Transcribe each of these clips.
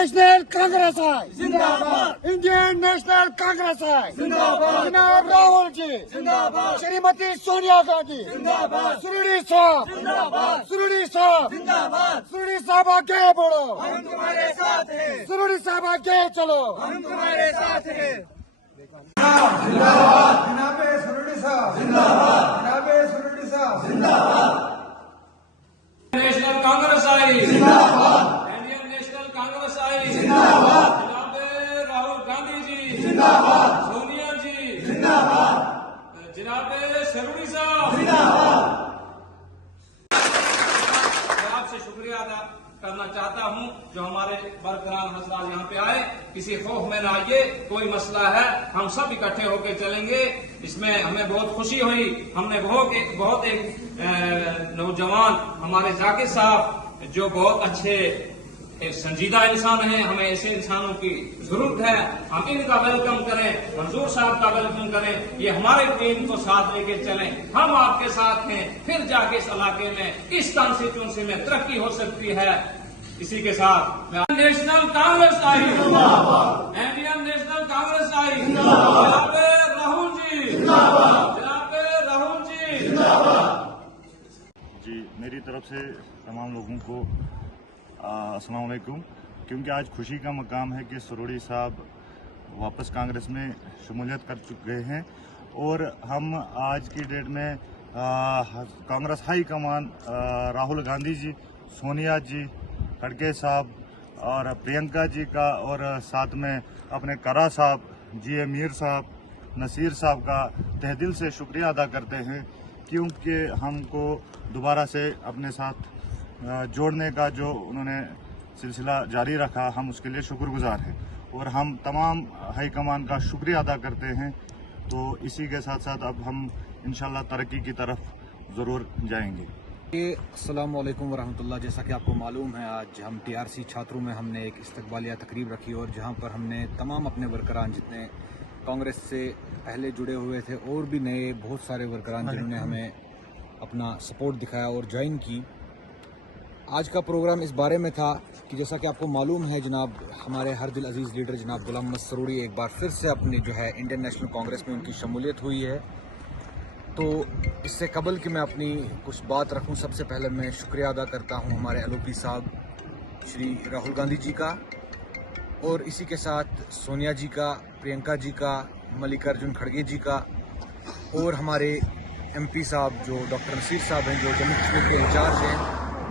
National Congress है जिंदाबाद, Indian national Congress है जिंदाबाद, जनाब राहुल जी जिंदाबाद, श्रीमती सोनिया गांधी जिंदाबाद, सुरुड़ी साहब जिंदाबाद, सुरुड़ी साहब जिंदाबाद। सुरुड़ी साहब आगे बढ़ो हम तुम्हारे साथ हैं, सुरुड़ी साहब आगे चलो हम तुम्हारे साथ हैं। जनाबे सुरुड़ी साहब जिंदाबाद, जनाबे सुरुड़ी साहब जिंदाबाद, नेशनल कांग्रेस आई जिंदाबाद, इंडियन नेशनल कांग्रेस आई जिंदाबाद, जनाब राहुल गांधी जी जिंदाबाद, सोनिया जी जिंदाबाद, जनाब सरूड़ी साहब जिंदाबाद। मैं आपसे शुक्रिया अदा करना चाहता हूं जो हमारे बरकरार हजरात यहाँ पे आए। किसी खौफ में ना आइए, कोई मसला है हम सब इकट्ठे होकर चलेंगे। इसमें हमें बहुत खुशी हुई। हमने बहुत एक नौजवान हमारे जाकिर साहब जो बहुत अच्छे एक संजीदा इंसान हैं, हमें ऐसे इंसानों की जरूरत है। हम इनका वेलकम करें, मंजूर साहब का वेलकम करें, ये हमारे टीम को साथ लेके चलें। हम आपके साथ हैं, फिर जाके इस इलाके में इस कॉन्स्टिट्यूंसी में तरक्की हो सकती है। इसी के साथ मैं नेशनल कांग्रेस आई इंडियन नेशनल कांग्रेस आई जनाब राहुल जी जनाब राहुल जी जी मेरी तरफ से तमाम लोगों को अस्सलाम वालेकुम। क्योंकि आज खुशी का मकाम है कि सरूड़ी साहब वापस कांग्रेस में शमूलियत कर चुके हैं और हम आज की डेट में कांग्रेस हाई कमान राहुल गांधी जी, सोनिया जी, खड़गे साहब और प्रियंका जी का और साथ में अपने करा साहब, जी मीर साहब, नसीर साहब का तहे दिल से शुक्रिया अदा करते हैं क्योंकि हमको दोबारा से अपने साथ जोड़ने का जो उन्होंने सिलसिला जारी रखा, हम उसके लिए शुक्रगुजार हैं और हम तमाम हाई कमान का शुक्रिया अदा करते हैं। तो इसी के साथ साथ अब हम इंशाल्लाह तरक्की की तरफ ज़रूर जाएंगे। अस्सलाम वालेकुम वरहमतुल्लाह। जैसा कि आपको मालूम है, आज हम टीआरसी छात्रों में हमने एक इस्तकबालिया तकरीब रखी और जहां पर हमने तमाम अपने वर्करान जितने कांग्रेस से पहले जुड़े हुए थे और भी नए बहुत सारे वर्करान जिन्होंने हमें अपना सपोर्ट दिखाया और ज्वाइन की। आज का प्रोग्राम इस बारे में था कि जैसा कि आपको मालूम है, जनाब हमारे हर दिल अजीज़ लीडर जनाब गुलाम अहमद सरूड़ी एक बार फिर से अपनी जो है इंडियन नेशनल कांग्रेस में उनकी शमूलियत हुई है। तो इससे कबल कि मैं अपनी कुछ बात रखूं, सबसे पहले मैं शुक्रिया अदा करता हूं हमारे एलओपी साहब श्री राहुल गांधी जी का और इसी के साथ सोनिया जी का, प्रियंका जी का, मल्लिकार्जुन खड़गे जी का और हमारे एमपी साहब जो डॉक्टर नसीर साहब हैं जो जम्मू कश्मीर के इंचार्ज हैं,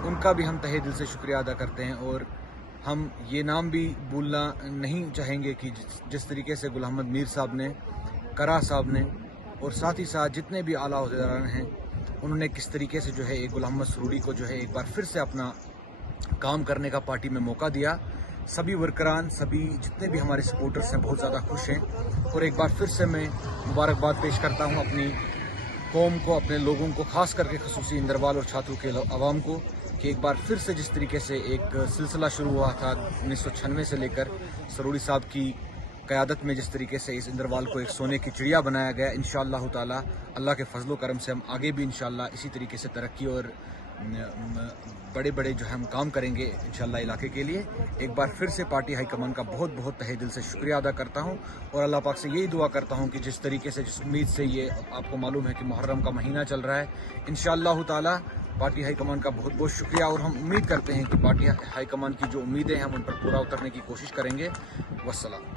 उनका भी हम तहे दिल से शुक्रिया अदा करते हैं। और हम ये नाम भी भूलना नहीं चाहेंगे कि जिस तरीके से गुलाम अहमद मीर साहब ने, करा साहब ने और साथ ही साथ जितने भी आला अहदेदारान हैं, उन्होंने किस तरीके से जो है एक गुलाम अहमद सरूड़ी को जो है एक बार फिर से अपना काम करने का पार्टी में मौका दिया। सभी वर्करान, सभी जितने भी हमारे सपोर्टर्स हैं बहुत ज़्यादा खुश हैं और एक बार फिर से मैं मुबारकबाद पेश करता हूँ अपनी कौम को, अपने लोगों को, ख़ास करके खसूसी इंदरवाल और छात्रों के आवाम को कि एक बार फिर से जिस तरीके से एक सिलसिला शुरू हुआ था 1996 से लेकर सरूड़ी साहब की क़यादत में, जिस तरीके से इस इंदरवाल को एक सोने की चिड़िया बनाया गया, इंशाअल्लाह ताला अल्लाह के फजलो करम से हम आगे भी इंशाअल्लाह इसी तरीके से तरक्की और बड़े बड़े जो है हम काम करेंगे इंशाअल्लाह इलाके के लिए। एक बार फिर से पार्टी हाईकमान का बहुत बहुत तहे दिल से शुक्रिया अदा करता हूं और अल्लाह पाक से यही दुआ करता हूं कि जिस तरीके से, जिस उम्मीद से, ये आपको मालूम है कि मुहर्रम का महीना चल रहा है, इंशाअल्लाह ताला पार्टी हाईकमान का बहुत बहुत शुक्रिया और हम उम्मीद करते हैं कि पार्टी हाईकमान की जो उम्मीदें हैं हम उन पर पूरा उतरने की कोशिश करेंगे। वस्सलाम।